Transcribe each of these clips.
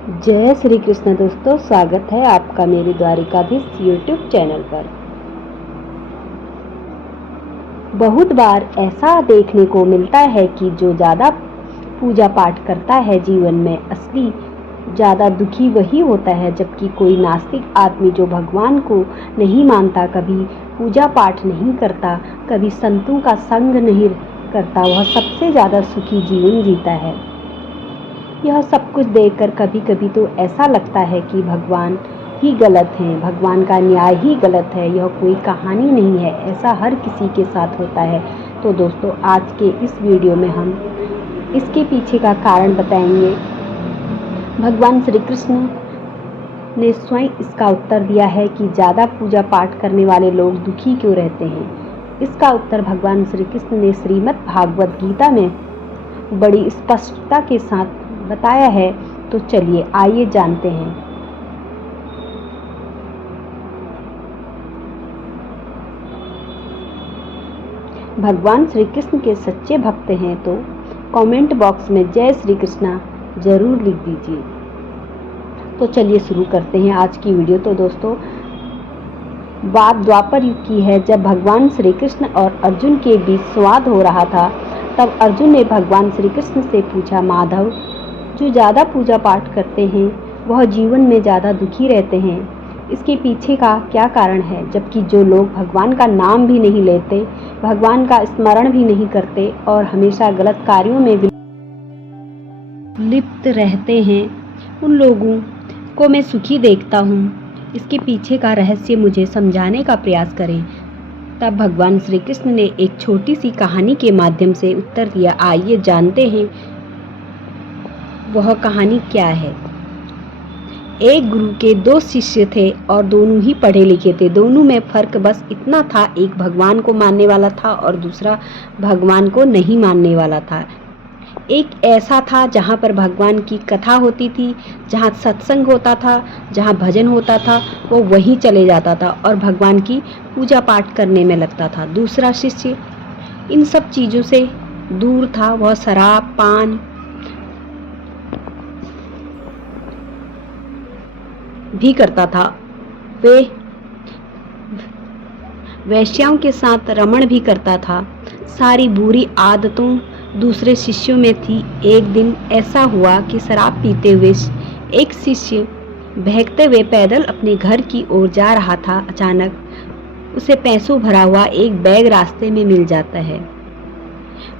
जय श्री कृष्ण दोस्तों, स्वागत है आपका मेरे द्वारिकाधीश यूट्यूब चैनल पर। बहुत बार ऐसा देखने को मिलता है कि जो ज़्यादा पूजा पाठ करता है जीवन में असली ज़्यादा दुखी वही होता है, जबकि कोई नास्तिक आदमी जो भगवान को नहीं मानता, कभी पूजा पाठ नहीं करता, कभी संतों का संग नहीं करता, वह सबसे ज़्यादा सुखी जीवन जीता है। यह सब कुछ देखकर कभी कभी तो ऐसा लगता है कि भगवान ही गलत हैं, भगवान का न्याय ही गलत है, यह कोई कहानी नहीं है, ऐसा हर किसी के साथ होता है। तो दोस्तों, आज के इस वीडियो में हम इसके पीछे का कारण बताएंगे। भगवान श्री कृष्ण ने स्वयं इसका उत्तर दिया है कि ज़्यादा पूजा पाठ करने वाले लोग दुखी क्यों रहते हैं। इसका उत्तर भगवान श्री कृष्ण ने श्रीमद् भागवत गीता में बड़ी स्पष्टता के साथ बताया है। तो चलिए आइए जानते हैं। भगवान श्री कृष्ण के सच्चे भक्त हैं तो कमेंट बॉक्स में जय श्री कृष्णा जरूर लिख दीजिए। तो चलिए शुरू करते हैं आज की वीडियो। तो दोस्तों, बात द्वापर युग की है, जब भगवान श्री कृष्ण और अर्जुन के बीच संवाद हो रहा था। तब अर्जुन ने भगवान श्री कृष्ण से पूछा, माधव, जो ज़्यादा पूजा पाठ करते हैं वह जीवन में ज़्यादा दुखी रहते हैं, इसके पीछे का क्या कारण है? जबकि जो लोग भगवान का नाम भी नहीं लेते, भगवान का स्मरण भी नहीं करते और हमेशा गलत कार्यों में लिप्त रहते हैं, उन लोगों को मैं सुखी देखता हूँ। इसके पीछे का रहस्य मुझे समझाने का प्रयास करें। तब भगवान श्री कृष्ण ने एक छोटी सी कहानी के माध्यम से उत्तर दिया। आइए जानते हैं वह कहानी क्या है। एक गुरु के दो शिष्य थे और दोनों ही पढ़े लिखे थे। दोनों में फर्क बस इतना था, एक भगवान को मानने वाला था और दूसरा भगवान को नहीं मानने वाला था। एक ऐसा था जहाँ पर भगवान की कथा होती थी, जहाँ सत्संग होता था, जहाँ भजन होता था, वो वहीं चले जाता था और भगवान की पूजा पाठ करने में लगता था। दूसरा शिष्य इन सब चीज़ों से दूर था, वह शराब पान भी करता था, वे वैश्याओं के साथ रमण भी करता था। सारी बुरी आदतों दूसरे शिष्यों में थी। एक दिन ऐसा हुआ कि शराब पीते हुए एक शिष्य भागते हुए पैदल अपने घर की ओर जा रहा था। अचानक उसे पैसों भरा हुआ एक बैग रास्ते में मिल जाता है।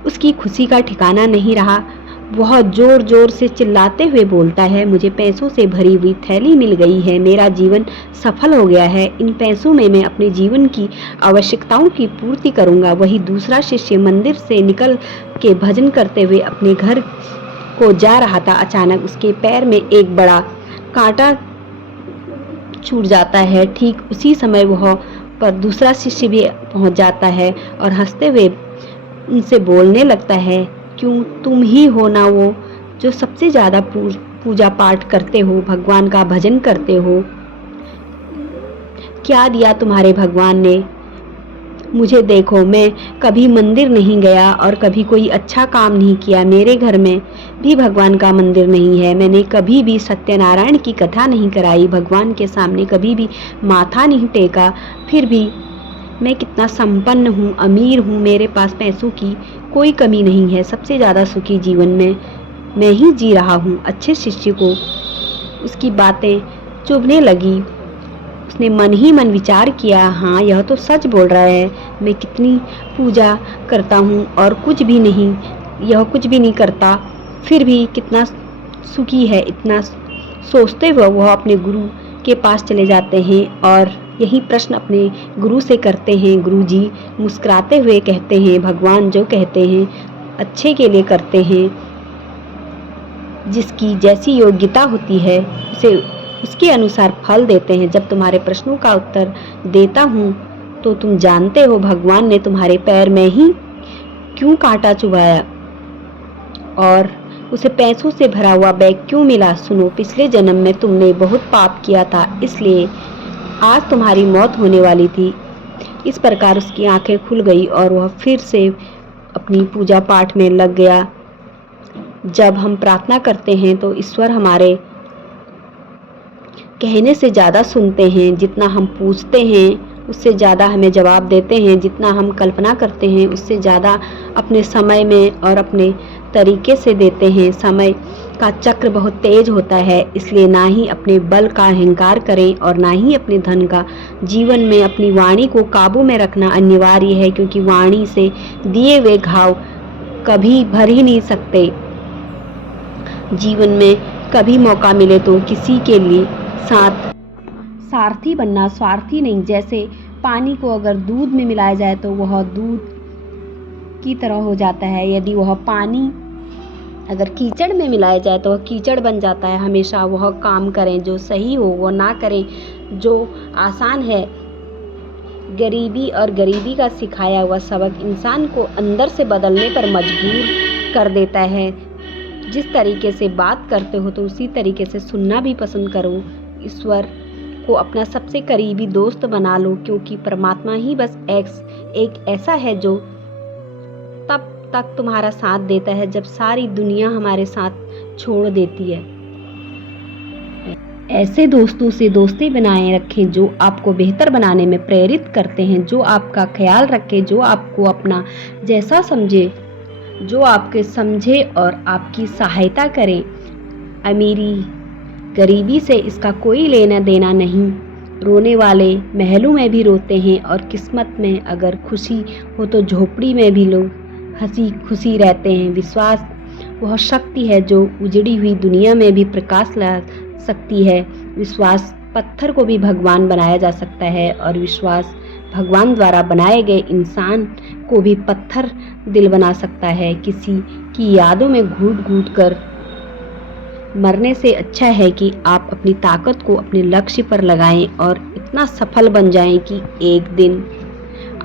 उसकी खुशी का ठिकाना नहीं रहा। वह जोर जोर से चिल्लाते हुए बोलता है, मुझे पैसों से भरी हुई थैली मिल गई है, मेरा जीवन सफल हो गया है, इन पैसों में मैं अपने जीवन की आवश्यकताओं की पूर्ति करूंगा। वही दूसरा शिष्य मंदिर से निकल के भजन करते हुए अपने घर को जा रहा था। अचानक उसके पैर में एक बड़ा कांटा छूट जाता है। ठीक उसी समय वह पर दूसरा शिष्य भी पहुंच जाता है और हंसते हुए उनसे बोलने लगता है, क्यों तुम ही हो ना वो जो सबसे ज़्यादा पूजा पाठ करते हो, भगवान का भजन करते हो। क्या दिया तुम्हारे भगवान ने? मुझे देखो, मैं कभी मंदिर नहीं गया और कभी कोई अच्छा काम नहीं किया। मेरे घर में भी भगवान का मंदिर नहीं है। मैंने कभी भी सत्यनारायण की कथा नहीं कराई, भगवान के सामने कभी भी माथा नहीं टेका। फिर भी मैं कितना संपन्न हूँ, अमीर हूँ, मेरे पास पैसों की कोई कमी नहीं है। सबसे ज़्यादा सुखी जीवन में मैं ही जी रहा हूँ। अच्छे शिष्य को उसकी बातें चुभने लगी। उसने मन ही मन विचार किया, हाँ यह तो सच बोल रहा है, मैं कितनी पूजा करता हूँ और कुछ भी नहीं, यह कुछ भी नहीं करता, फिर भी कितना सुखी है। इतना सोचते हुए वह अपने गुरु के पास चले जाते हैं और यही प्रश्न अपने गुरु से करते हैं। गुरु जी मुस्कुराते हुए कहते हैं, भगवान जो कहते हैं अच्छे के लिए करते हैं, जिसकी जैसी योग्यता होती है उसे उसके अनुसार फल देते हैं। जब तुम्हारे प्रश्नों का उत्तर देता हूँ तो तुम जानते हो भगवान ने तुम्हारे पैर में ही क्यों कांटा चुभाया और उसे पैसों से भरा हुआ बैग क्यों मिला। सुनो, पिछले जन्म में तुमने बहुत पाप किया था, इसलिए आज तुम्हारी मौत होने वाली थी। इस प्रकार उसकी आंखें खुल गई और वह फिर से अपनी पूजा पाठ में लग गया। जब हम प्रार्थना करते हैं तो ईश्वर हमारे कहने से ज़्यादा सुनते हैं, जितना हम पूछते हैं उससे ज़्यादा हमें जवाब देते हैं, जितना हम कल्पना करते हैं उससे ज़्यादा अपने समय में और अपने तरीके से देते हैं। समय का चक्र बहुत तेज होता है, इसलिए ना ही अपने बल का अहंकार करें और ना ही अपने धन का। जीवन में अपनी वाणी को काबू में रखना अनिवार्य है, क्योंकि वाणी से दिए हुए घाव कभी भर ही नहीं सकते। जीवन में कभी मौका मिले तो किसी के लिए सारथी बनना, स्वार्थी नहीं। जैसे पानी को अगर दूध में मिलाया जाए तो वह दूध की तरह हो जाता है, यदि वह पानी अगर कीचड़ में मिलाया जाए तो वह कीचड़ बन जाता है। हमेशा वह काम करें जो सही हो, वह ना करें जो आसान है। गरीबी का सिखाया हुआ सबक इंसान को अंदर से बदलने पर मजबूर कर देता है। जिस तरीके से बात करते हो तो उसी तरीके से सुनना भी पसंद करो। ईश्वर को अपना सबसे करीबी दोस्त बना लो, क्योंकि परमात्मा ही बस एक ऐसा है जो तब तक तुम्हारा साथ देता है जब सारी दुनिया हमारे साथ छोड़ देती है। ऐसे दोस्तों से दोस्ती बनाए रखें जो आपको बेहतर बनाने में प्रेरित करते हैं, जो आपका ख्याल रखें, जो आपको अपना जैसा समझे, जो आपके समझे और आपकी सहायता करें। अमीरी गरीबी से इसका कोई लेना देना नहीं। रोने वाले महलों में भी रोते हैं और किस्मत में अगर खुशी हो तो झोपड़ी में भी लोग हंसी खुशी रहते हैं। विश्वास वह शक्ति है जो उजड़ी हुई दुनिया में भी प्रकाश ला सकती है। विश्वास पत्थर को भी भगवान बनाया जा सकता है और विश्वास भगवान द्वारा बनाए गए इंसान को भी पत्थर दिल बना सकता है। किसी की यादों में घूट घूट कर मरने से अच्छा है कि आप अपनी ताकत को अपने लक्ष्य पर लगाएं और इतना सफल बन जाएं कि एक दिन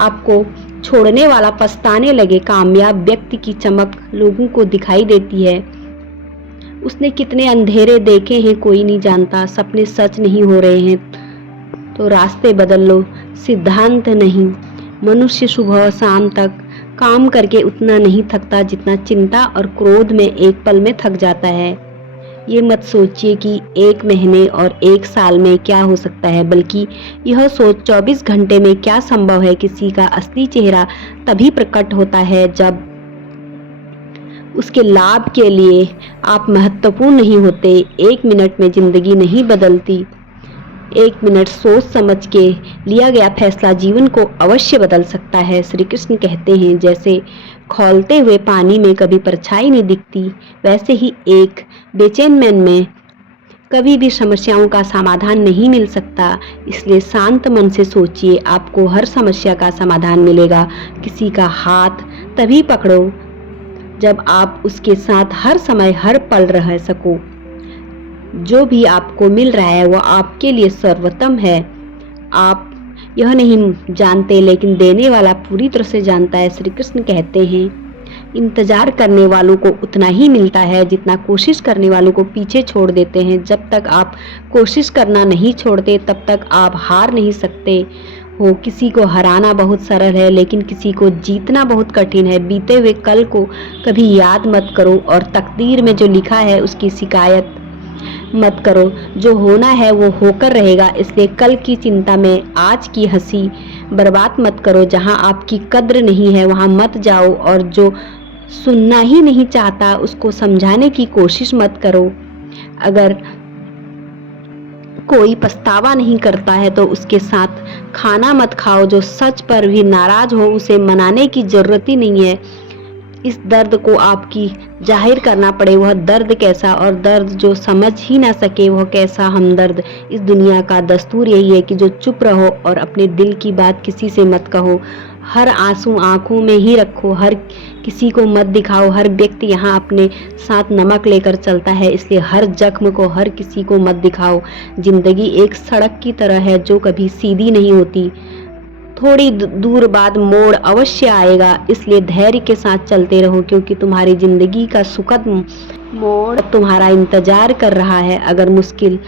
आपको छोड़ने वाला पछताने लगे। कामयाब व्यक्ति की चमक लोगों को दिखाई देती है। उसने कितने अंधेरे देखे हैं कोई नहीं जानता। सपने सच नहीं हो रहे हैं तो रास्ते बदल लो, सिद्धांत नहीं। मनुष्य सुबह शाम तक काम करके उतना नहीं थकता जितना चिंता और क्रोध में एक पल में थक जाता है। ये मत सोचिए कि एक महीने और एक साल में क्या हो सकता है, बल्कि यह सोच 24 घंटे में क्या संभव है। किसी का असली चेहरा तभी प्रकट होता है जब उसके लाभ के लिए आप महत्वपूर्ण नहीं होते। 1 मिनट में जिंदगी नहीं बदलती। 1 मिनट सोच समझ के लिया गया फैसला जीवन को अवश्य बदल सकता है। श्री कृष्ण कहते हैं, जैसे खौलते हुए पानी में कभी परछाई नहीं दिखती, वैसे ही एक बेचैन मन में कभी भी समस्याओं का समाधान नहीं मिल सकता। इसलिए शांत मन से सोचिए, आपको हर समस्या का समाधान मिलेगा। किसी का हाथ तभी पकड़ो जब आप उसके साथ हर समय हर पल रह सको। जो भी आपको मिल रहा है वह आपके लिए सर्वोत्तम है। आप यह नहीं जानते, लेकिन देने वाला पूरी तरह से जानता है। श्री कृष्ण कहते हैं, इंतजार करने वालों को उतना ही मिलता है जितना कोशिश करने वालों को पीछे छोड़ देते हैं। जब तक आप कोशिश करना नहीं छोड़ते तब तक आप हार नहीं सकते हो। किसी को हराना बहुत सरल है, लेकिन किसी को जीतना बहुत कठिन है। बीते हुए कल को कभी याद मत करो और तकदीर में जो लिखा है उसकी शिकायत मत करो। जो होना है वो होकर रहेगा। इसलिए कल की चिंता में आज की हंसी बर्बाद मत करो। जहां आपकी कद्र नहीं है वहां मत जाओ, और जो सुनना ही नहीं चाहता उसको समझाने की कोशिश मत करो। अगर कोई पछतावा नहीं करता है तो उसके साथ खाना मत खाओ। जो सच पर भी नाराज हो उसे मनाने की जरूरत ही नहीं है। इस दर्द को आपकी जाहिर करना पड़े वह दर्द कैसा, और दर्द जो समझ ही ना सके वह कैसा हमदर्द। इस दुनिया का दस्तूर यही है कि जो चुप रहो और अपने दिल की बात किसी से मत कहो। हर आंसू आंखों में ही रखो, हर किसी को मत दिखाओ। हर व्यक्ति यहाँ अपने साथ नमक लेकर चलता है, इसलिए हर जख्म को हर किसी को मत दिखाओ। जिंदगी एक सड़क की तरह है जो कभी सीधी नहीं होती। थोड़ी दूर बाद मोड़ अवश्य आएगा, इसलिए धैर्य के साथ चलते रहो, क्योंकि तुम्हारी जिंदगी का सुखद मोड़ तुम्हारा इंतजार कर रहा है। अगर मुश्किल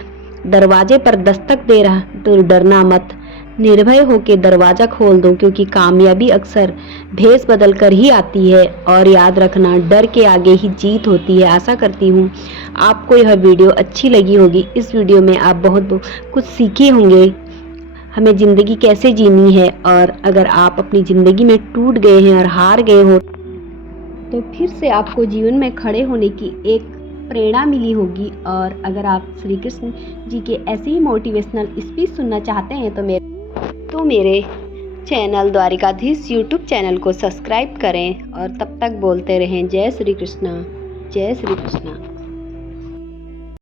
दरवाजे पर दस्तक दे रहा तो डरना मत। निर्भय होकर दरवाज़ा खोल दो, क्योंकि कामयाबी अक्सर भेस बदल कर ही आती है। और याद रखना, डर के आगे ही जीत होती है। आशा करती हूँ आपको यह वीडियो अच्छी लगी होगी। इस वीडियो में आप बहुत कुछ सीखे होंगे, हमें ज़िंदगी कैसे जीनी है। और अगर आप अपनी ज़िंदगी में टूट गए हैं और हार गए हो, तो फिर से आपको जीवन में खड़े होने की एक प्रेरणा मिली होगी। और अगर आप श्री कृष्ण जी के ऐसे ही मोटिवेशनल स्पीच सुनना चाहते हैं तो मेरे चैनल द्वारिकाधीश यूट्यूब चैनल को सब्सक्राइब करें। और तब तक बोलते रहें जय श्री कृष्णा, जय श्री कृष्णा।